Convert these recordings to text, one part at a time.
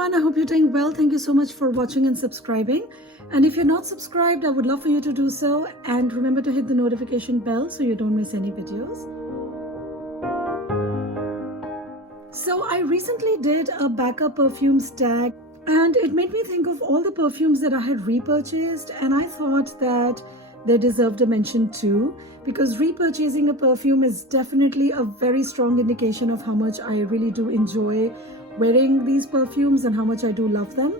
everyone, I hope you're doing well. Thank you so much for watching and subscribing. And if you're not subscribed, I would love for you to do so. And remember to hit the notification bell so you don't miss any videos. So I recently did a backup perfumes tag and it made me think of all the perfumes that I had repurchased, and I thought that they deserved a mention too, because repurchasing a perfume is definitely a very strong indication of how much I really do enjoy wearing these perfumes and how much I do love them.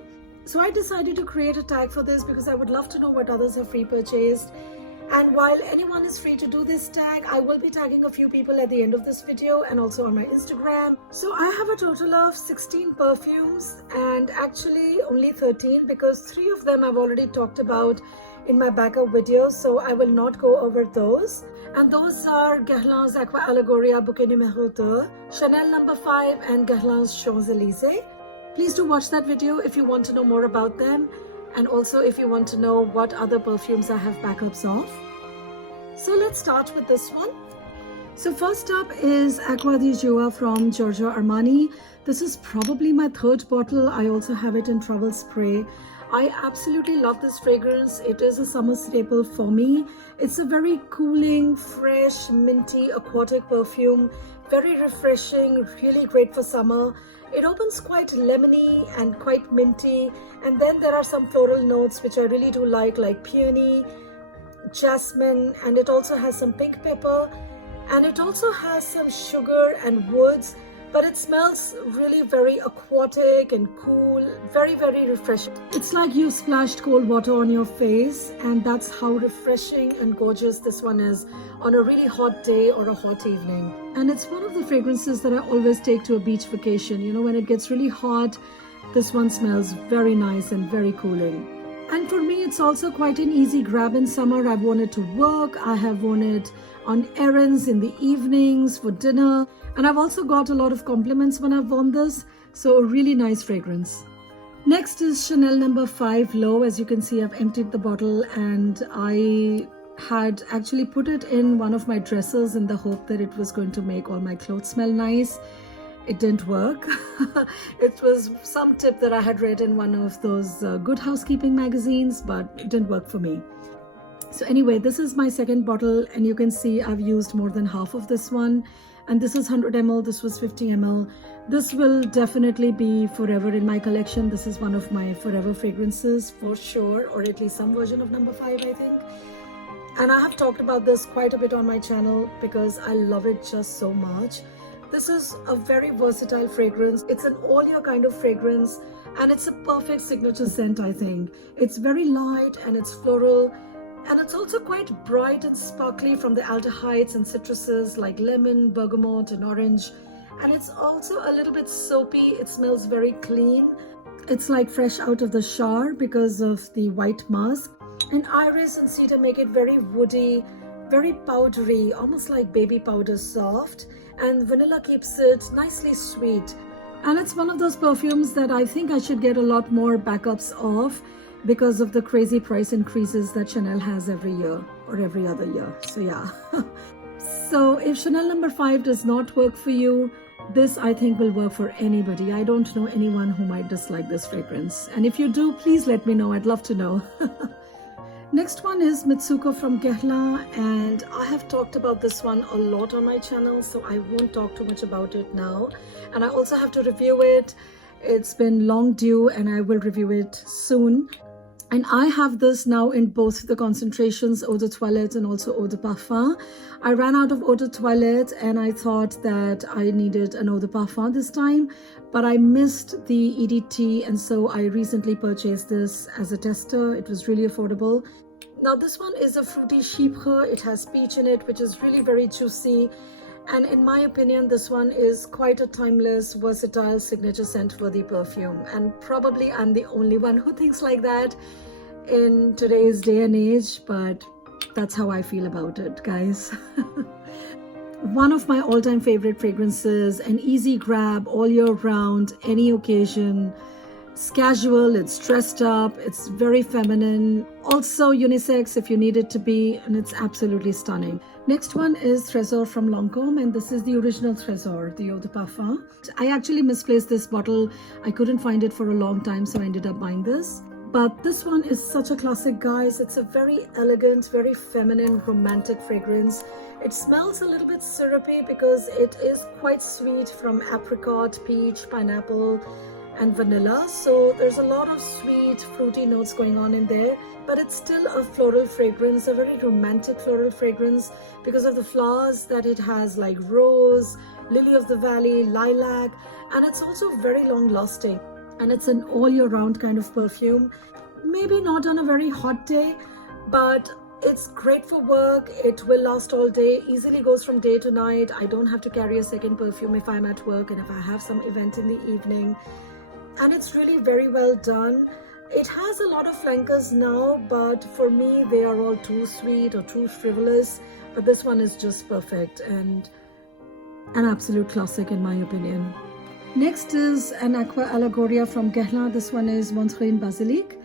So I decided to create a tag for this because I would love to know what others have repurchased. And while anyone is free to do this tag, I will be tagging a few people at the end of this video and also on my Instagram. So I have a total of 16 perfumes and actually only 13 because 3 of them I've already talked about in my backup videos, so I will not go over those. And those are Guerlain's Aqua Allegoria Bouquet Numéro 2, Chanel No. 5 and Guerlain's Champs-Élysées. Please do watch that video if you want to know more about them, and also if you want to know what other perfumes I have backups of. So let's start with this one. So first up is Acqua di Giua from Giorgio Armani. This is probably my 3rd bottle. I also have it in travel spray. I absolutely love this fragrance. It is a summer staple for me. It's a very cooling, fresh, minty, aquatic perfume. Very refreshing, really great for summer. It opens quite lemony and quite minty, and then there are some floral notes which I really do like peony, jasmine, and it also has some pink pepper, and it also has some sugar and woods, but it smells really very aquatic and cool, very refreshing. It's like you splashed cold water on your face, and that's how refreshing and gorgeous this one is on a really hot day or a hot evening. And it's one of the fragrances that I always take to a beach vacation. You know, when it gets really hot, this one smells very nice and very cooling. And for me, it's also quite an easy grab in summer. I've worn it to work, I have worn it on errands in the evenings, for dinner, and I've also got a lot of compliments when I've worn this, so a really nice fragrance. Next is Chanel No. 5 Low. As you can see, I've emptied the bottle and I had actually put it in one of my dressers in the hope that it was going to make all my clothes smell nice. It didn't work. It was some tip that I had read in one of those Good Housekeeping magazines, but it didn't work for me. So anyway, this is my 2nd bottle, and you can see I've used more than half of this one. And this is 100 ml, this was 50 ml. This will definitely be forever in my collection. This is one of my forever fragrances for sure, or at least some version of No. 5, I think. And I have talked about this quite a bit on my channel because I love it just so much. This is a very versatile fragrance. It's an all-year kind of fragrance, and it's a perfect signature scent, I think. It's very light and it's floral, and it's also quite bright and sparkly from the aldehydes and citruses like lemon, bergamot, and orange. And it's also a little bit soapy. It smells very clean. It's like fresh out of the shower because of the white musk. And iris and cedar make it very woody, very powdery, almost like baby powder soft. And vanilla keeps it nicely sweet. And it's one of those perfumes that I think I should get a lot more backups of because of the crazy price increases that Chanel has every year or every other year. So yeah. So if Chanel No. 5 does not work for you, this I think will work for anybody. I don't know anyone who might dislike this fragrance. And if you do, please let me know. I'd love to know. Next one is Mitsuko from Guerlain, and I have talked about this one a lot on my channel, so I won't talk too much about it now. And I also have to review it. It's been long due and I will review it soon. And I have this now in both the concentrations, Eau de Toilette and also Eau de Parfum. I ran out of Eau de Toilette and I thought that I needed an Eau de Parfum this time, but I missed the EDT, and so I recently purchased this as a tester. It was really affordable. Now this one is a Fruity Chypre. It has peach in it, which is really very juicy. And in my opinion, this one is quite a timeless, versatile, signature scent-worthy perfume. And probably I'm the only one who thinks like that in today's day and age, but that's how I feel about it, guys. One of my all-time favorite fragrances, an easy grab all year round, any occasion. It's casual, it's dressed up, it's very feminine, also unisex if you need it to be, and it's absolutely stunning. Next one is Trésor from Lancôme, and this is the original Trésor, the eau de parfum. I actually misplaced this bottle. I couldn't find it for a long time, so I ended up buying this. But this one is such a classic, guys. It's a very elegant, very feminine, romantic fragrance. It smells a little bit syrupy because it is quite sweet from apricot, peach, pineapple, and vanilla. So there's a lot of sweet, fruity notes going on in there. But it's still a floral fragrance, a very romantic floral fragrance because of the flowers that it has, like rose, lily of the valley, lilac, and it's also very long lasting. And it's an all year round kind of perfume. Maybe not on a very hot day, but it's great for work. It will last all day, easily goes from day to night. I don't have to carry a second perfume if I'm at work and if I have some event in the evening. And it's really very well done. It has a lot of flankers now, but for me, they are all too sweet or too frivolous. But this one is just perfect and an absolute classic in my opinion. Next is an Aqua Allegoria from Guerlain. This one is Montreuil Basilique.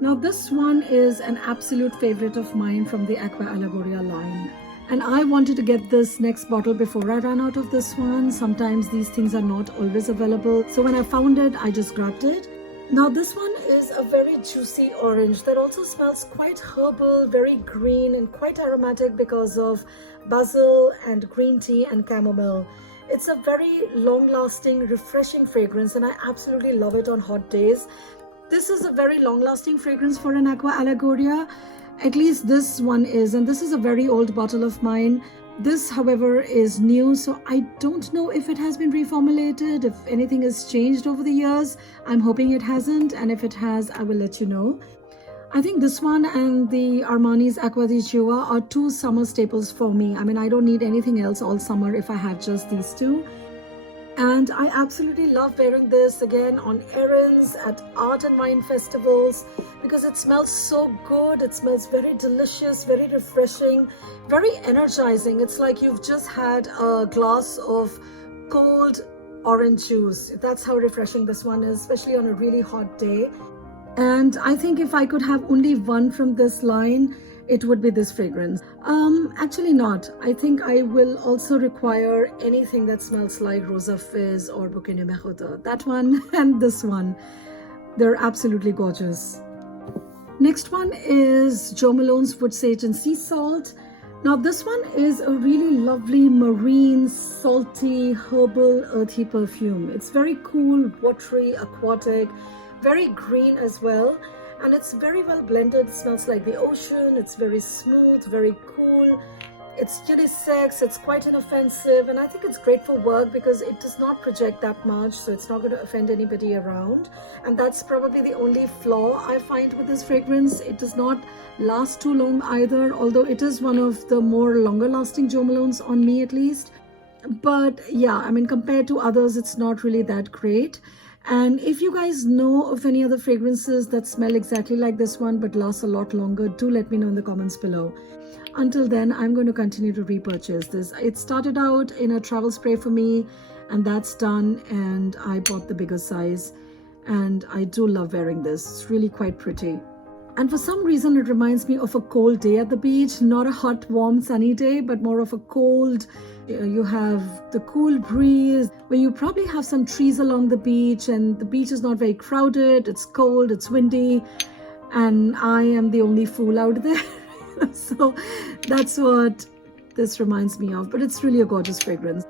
Now this one is an absolute favorite of mine from the Aqua Allegoria line. And I wanted to get this next bottle before I ran out of this one. Sometimes these things are not always available. So when I found it, I just grabbed it. Now this one is a very juicy orange that also smells quite herbal, very green and quite aromatic because of basil and green tea and chamomile. It's a very long-lasting, refreshing fragrance and I absolutely love it on hot days. This is a very long-lasting fragrance for an Aqua Allegoria. At least this one is, and this is a very old bottle of mine. This, however, is new, so I don't know if it has been reformulated, if anything has changed over the years. I'm hoping it hasn't, and if it has, I will let you know. I think this one and the Armani's Acqua di Giua are two summer staples for me. I mean, I don't need anything else all summer if I have just these two. And I absolutely love wearing this again on errands, at art and wine festivals, because it smells so good. It smells very delicious, very refreshing, very energizing. It's like you've just had a glass of cold orange juice. That's how refreshing this one is, especially on a really hot day. And I think if I could have only one from this line, it would be this fragrance. Actually not. I think I will also require anything that smells like Rosa Fizz or Bouquet Numéro 2. That one and this one. They're absolutely gorgeous. Next one is Jo Malone's Wood Sage and Sea Salt. Now this one is a really lovely marine, salty, herbal, earthy perfume. It's very cool, watery, aquatic, very green as well. And it's very well blended. It smells like the ocean. It's very smooth, very cool. It's unisex, it's quite inoffensive, and I think it's great for work because it does not project that much, so it's not going to offend anybody around. And that's probably the only flaw I find with this fragrance. It does not last too long either, although it is one of the more longer lasting Jo Malones on me at least. But yeah, I mean, compared to others, it's not really that great. And if you guys know of any other fragrances that smell exactly like this one but last a lot longer, do let me know in the comments below. Until then, I'm going to continue to repurchase this. It started out in a travel spray for me, and that's done, and I bought the bigger size, and I do love wearing this. It's really quite pretty. And for some reason, it reminds me of a cold day at the beach, not a hot, warm, sunny day, but more of a cold. You have the cool breeze, where you probably have some trees along the beach, and the beach is not very crowded. It's cold, it's windy, and I am the only fool out there. So that's what this reminds me of, but it's really a gorgeous fragrance.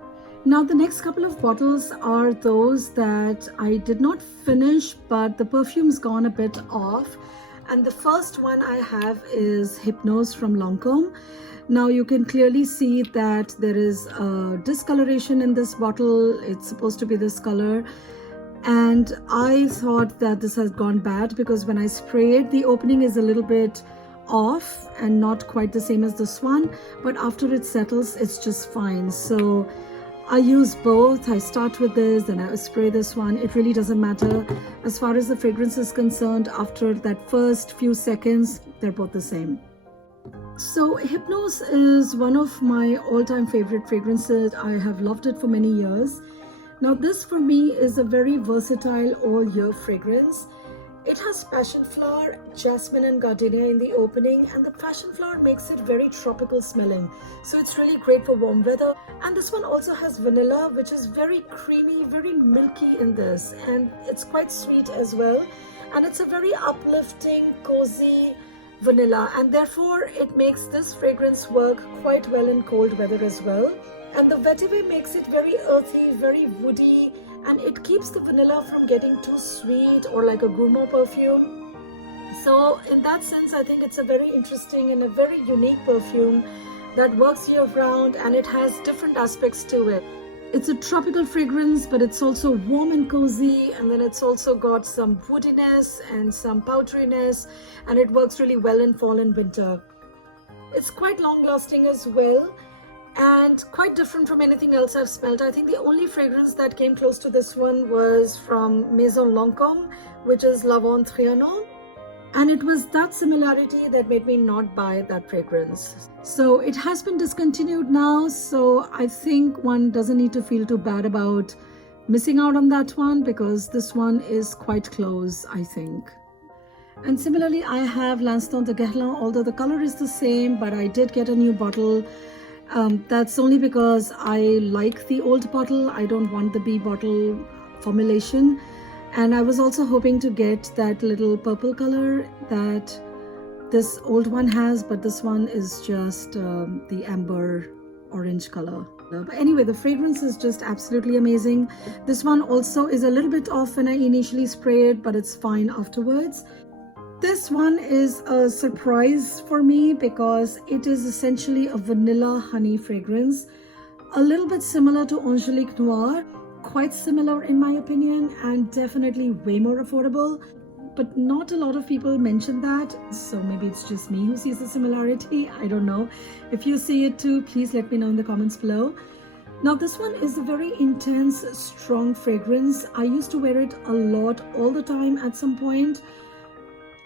Now the next couple of bottles are those that I did not finish, but the perfume's gone a bit off. And the first one I have is Hypnose from Lancôme. Now you can clearly see that there is a discoloration in this bottle. It's supposed to be this color. And I thought that this has gone bad because when I spray it, the opening is a little bit off and not quite the same as this one. But after it settles, it's just fine. So I use both. I start with this, then I spray this one. It really doesn't matter. As far as the fragrance is concerned, after that first few seconds, they're both the same. So Hypnose is one of my all-time favorite fragrances. I have loved it for many years. Now this for me is a very versatile all-year fragrance. It has passion flower, jasmine and gardenia in the opening, and the passion flower makes it very tropical smelling. So it's really great for warm weather. And this one also has vanilla, which is very creamy, very milky in this, and it's quite sweet as well. And it's a very uplifting, cozy vanilla, and therefore it makes this fragrance work quite well in cold weather as well. And the vetiver makes it very earthy, very woody, and it keeps the vanilla from getting too sweet or like a gourmand perfume. So in that sense, I think it's a very interesting and a very unique perfume that works year round, and it has different aspects to it. It's a tropical fragrance, but it's also warm and cozy, and then it's also got some woodiness and some powderiness, and it works really well in fall and winter. It's quite long lasting as well, and quite different from anything else I've smelled. I think the only fragrance that came close to this one was from Maison Lancôme, which is Lavande Trianon. And it was that similarity that made me not buy that fragrance. So it has been discontinued now, so I think one doesn't need to feel too bad about missing out on that one, because this one is quite close, I think. And similarly, I have L'Instant de Guerlain, although the color is the same, but I did get a new bottle. That's only because I like the old bottle. I don't want the B bottle formulation. And I was also hoping to get that little purple color that this old one has, but this one is just the amber orange color. But anyway, the fragrance is just absolutely amazing. This one also is a little bit off when I initially spray it, but it's fine afterwards. This one is a surprise for me because it is essentially a vanilla honey fragrance, a little bit similar to Angelique Noir, quite similar in my opinion, and definitely way more affordable. But not a lot of people mention that, so maybe it's just me who sees the similarity. I don't know. If you see it too, please let me know in the comments below. Now this one is a very intense, strong fragrance. I used to wear it a lot, all the time at some point.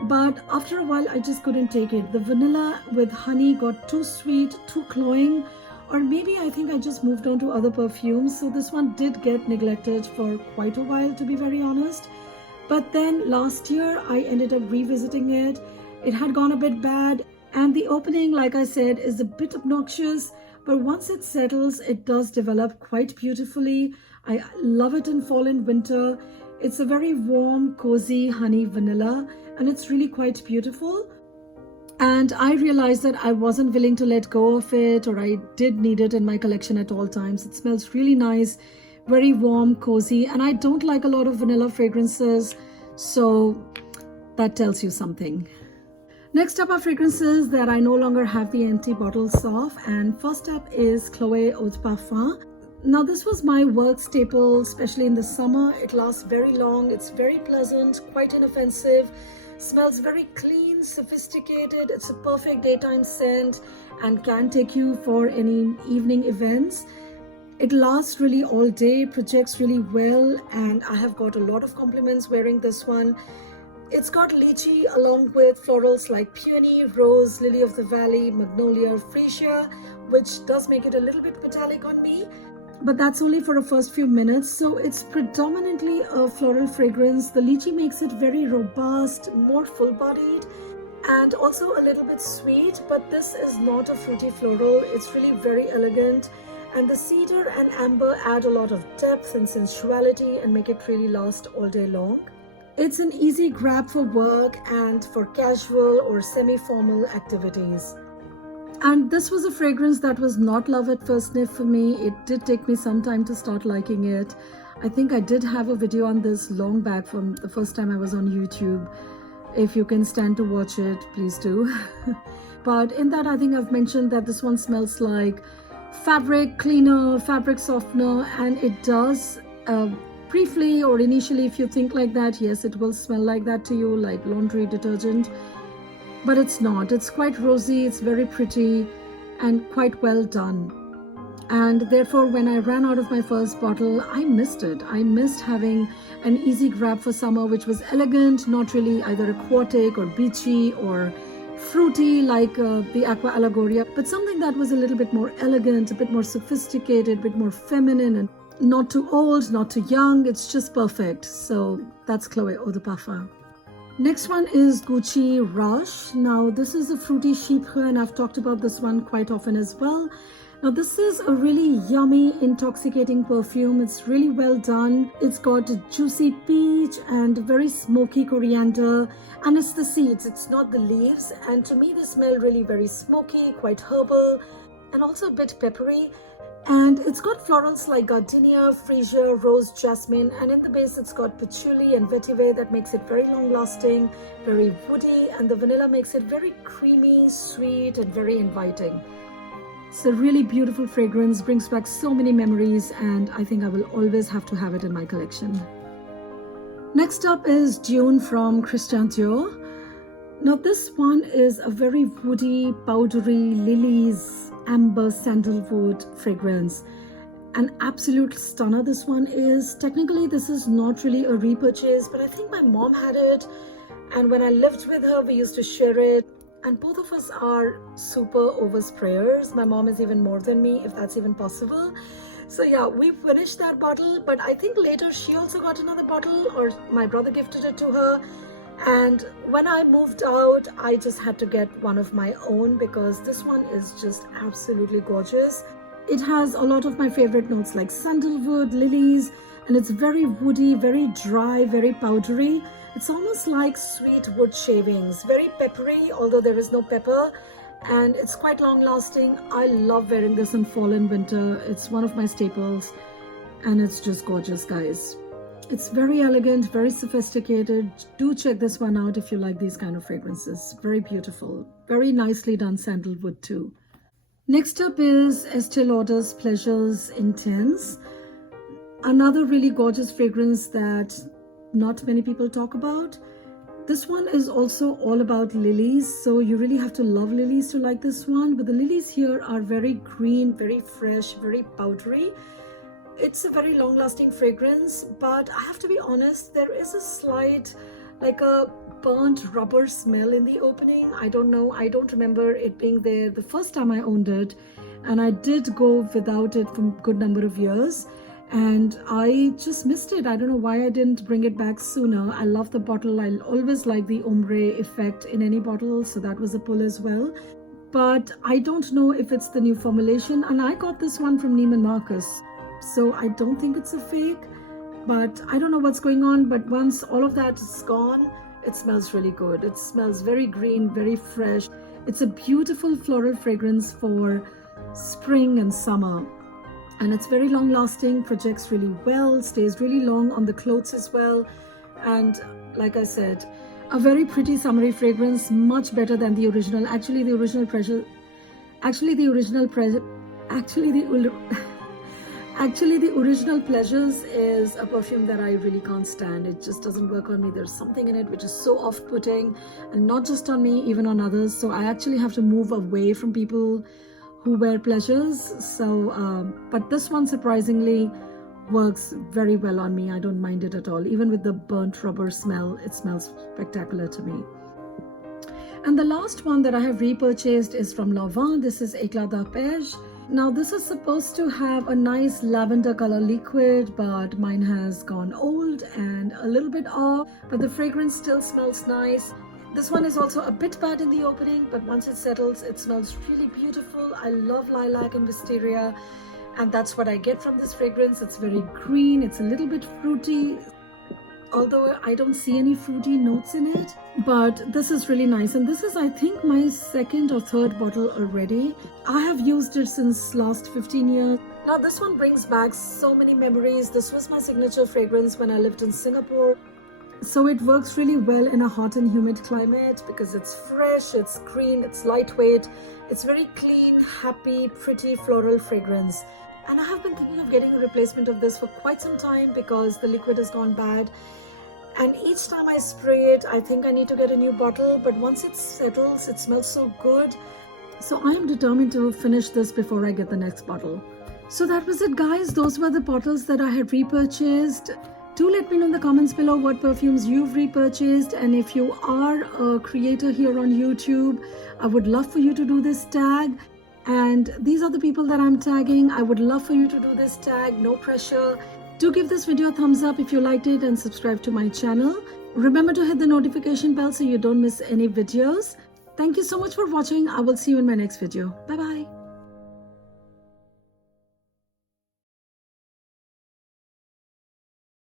But after a while, I just couldn't take it. The vanilla with honey got too sweet, too cloying, or maybe I think I just moved on to other perfumes. So this one did get neglected for quite a while, to be very honest. But then last year, I ended up revisiting it. It had gone a bit bad, and the opening, like I said, is a bit obnoxious. But once it settles, it does develop quite beautifully. I love it in fall and winter. It's a very warm, cozy honey vanilla, and it's really quite beautiful. And I realized that I wasn't willing to let go of it, or I did need it in my collection at all times. It smells really nice, very warm, cozy, and I don't like a lot of vanilla fragrances, so that tells you something. Next up are fragrances that I no longer have the empty bottles of, and first up is Chloé Eau de Parfum. Now this was my work staple, especially in the summer. It lasts very long, it's very pleasant, quite inoffensive, smells very clean, sophisticated. It's a perfect daytime scent and can take you for any evening events. It lasts really all day, projects really well, and I have got a lot of compliments wearing this one. It's got lychee along with florals like peony, rose, lily of the valley, magnolia, freesia, which does make it a little bit metallic on me. But that's only for the first few minutes, so it's predominantly a floral fragrance. The lychee makes it very robust, more full-bodied, and also a little bit sweet, but this is not a fruity floral. It's really very elegant, and the cedar and amber add a lot of depth and sensuality and make it really last all day long. It's an easy grab for work and for casual or semi-formal activities. And this was a fragrance that was not love at first sniff for me. It did take me some time to start liking it. I think I did have a video on this long back from the first time I was on YouTube. If you can stand to watch it, please do. But in that, I think I've mentioned that this one smells like fabric cleaner, fabric softener, and it does briefly or initially, if you think like that, yes, it will smell like that to you, like laundry detergent. But it's not. It's quite rosy, it's very pretty and quite well done. And therefore, when I ran out of my first bottle, I missed it. I missed having an easy grab for summer, which was elegant, not really either aquatic or beachy or fruity like the Aqua Allegoria, but something that was a little bit more elegant, a bit more sophisticated, a bit more feminine, and not too old, not too young. It's just perfect. So that's Chloé Eau de Parfum. Next one is Gucci Rush. Now this is a fruity chypre and I've talked about this one quite often as well. Now this is a really yummy, intoxicating perfume. It's really well done. It's got juicy peach and very smoky coriander, and it's the seeds, it's not the leaves. And to me they smell really very smoky, quite herbal, and also a bit peppery. And it's got florals like gardenia, freesia, rose, jasmine, and in the base it's got patchouli and vetiver that makes it very long lasting, very woody, and the vanilla makes it very creamy, sweet, and very inviting. It's a really beautiful fragrance, brings back so many memories, and I think I will always have to have it in my collection. Next up is Dune from Christian Dior. Now this one is a very woody, powdery, lilies, amber sandalwood fragrance. An absolute stunner this one is. Technically this is not really a repurchase, but I think my mom had it, and when I lived with her we used to share it, and both of us are super oversprayers. My mom is even more than me, if that's even possible. So yeah, we finished that bottle, but I think later she also got another bottle, or my brother gifted it to her. And when I moved out, I just had to get one of my own because this one is just absolutely gorgeous. It has a lot of my favorite notes like sandalwood, lilies, and it's very woody, very dry, very powdery. It's almost like sweet wood shavings, very peppery, although there is no pepper, and it's quite long lasting. I love wearing this in fall and winter. It's one of my staples, and it's just gorgeous, guys. It's very elegant, very sophisticated. Do check this one out if you like these kind of fragrances. Very beautiful, very nicely done sandalwood too. Next up is Estee Lauder's Pleasures Intense. Another really gorgeous fragrance that not many people talk about. This one is also all about lilies, so you really have to love lilies to like this one. But the lilies here are very green, very fresh, very powdery. It's a very long-lasting fragrance, but I have to be honest, there is a slight, like a burnt rubber smell in the opening. I don't know, I don't remember it being there the first time I owned it, and I did go without it for a good number of years, and I just missed it. I don't know why I didn't bring it back sooner. I love the bottle. I always like the ombre effect in any bottle, so that was a pull as well. But I don't know if it's the new formulation, and I got this one from Neiman Marcus. So I don't think it's a fake, but I don't know what's going on. But once all of that is gone, it smells really good. It smells very green, very fresh. It's a beautiful floral fragrance for spring and summer. And it's very long lasting, projects really well, stays really long on the clothes as well. And like I said, a very pretty summery fragrance, much better than the original. Actually, the original Pleasures is a perfume that I really can't stand. It just doesn't work on me. There's something in it which is so off-putting, and not just on me, even on others. So I actually have to move away from people who wear Pleasures. So, but this one surprisingly works very well on me. I don't mind it at all. Even with the burnt rubber smell, it smells spectacular to me. And the last one that I have repurchased is from Lanvin. This is Eclat d'Arpège. Now this is supposed to have a nice lavender color liquid, but mine has gone old and a little bit off, but the fragrance still smells nice. This one is also a bit bad in the opening, but once it settles, it smells really beautiful. I love lilac and wisteria, and that's what I get from this fragrance. It's very green, it's a little bit fruity, although I don't see any fruity notes in it, but this is really nice. And this is, I think, my second or third bottle already. I have used it since last 15 years. Now this one brings back so many memories. This was my signature fragrance when I lived in Singapore. So it works really well in a hot and humid climate because it's fresh, it's green, it's lightweight, it's very clean, happy, pretty floral fragrance. And I have been thinking of getting a replacement of this for quite some time because the liquid has gone bad. And each time I spray it, I think I need to get a new bottle, but once it settles, it smells so good. So I am determined to finish this before I get the next bottle. So that was it, guys. Those were the bottles that I had repurchased. Do let me know in the comments below what perfumes you've repurchased, and if you are a creator here on YouTube, I would love for you to do this tag. And these are the people that I'm tagging. I would love for you to do this tag, no pressure. Do give this video a thumbs up if you liked it and subscribe to my channel. Remember to hit the notification bell so you don't miss any videos. Thank you so much for watching. I will see you in my next video. Bye bye.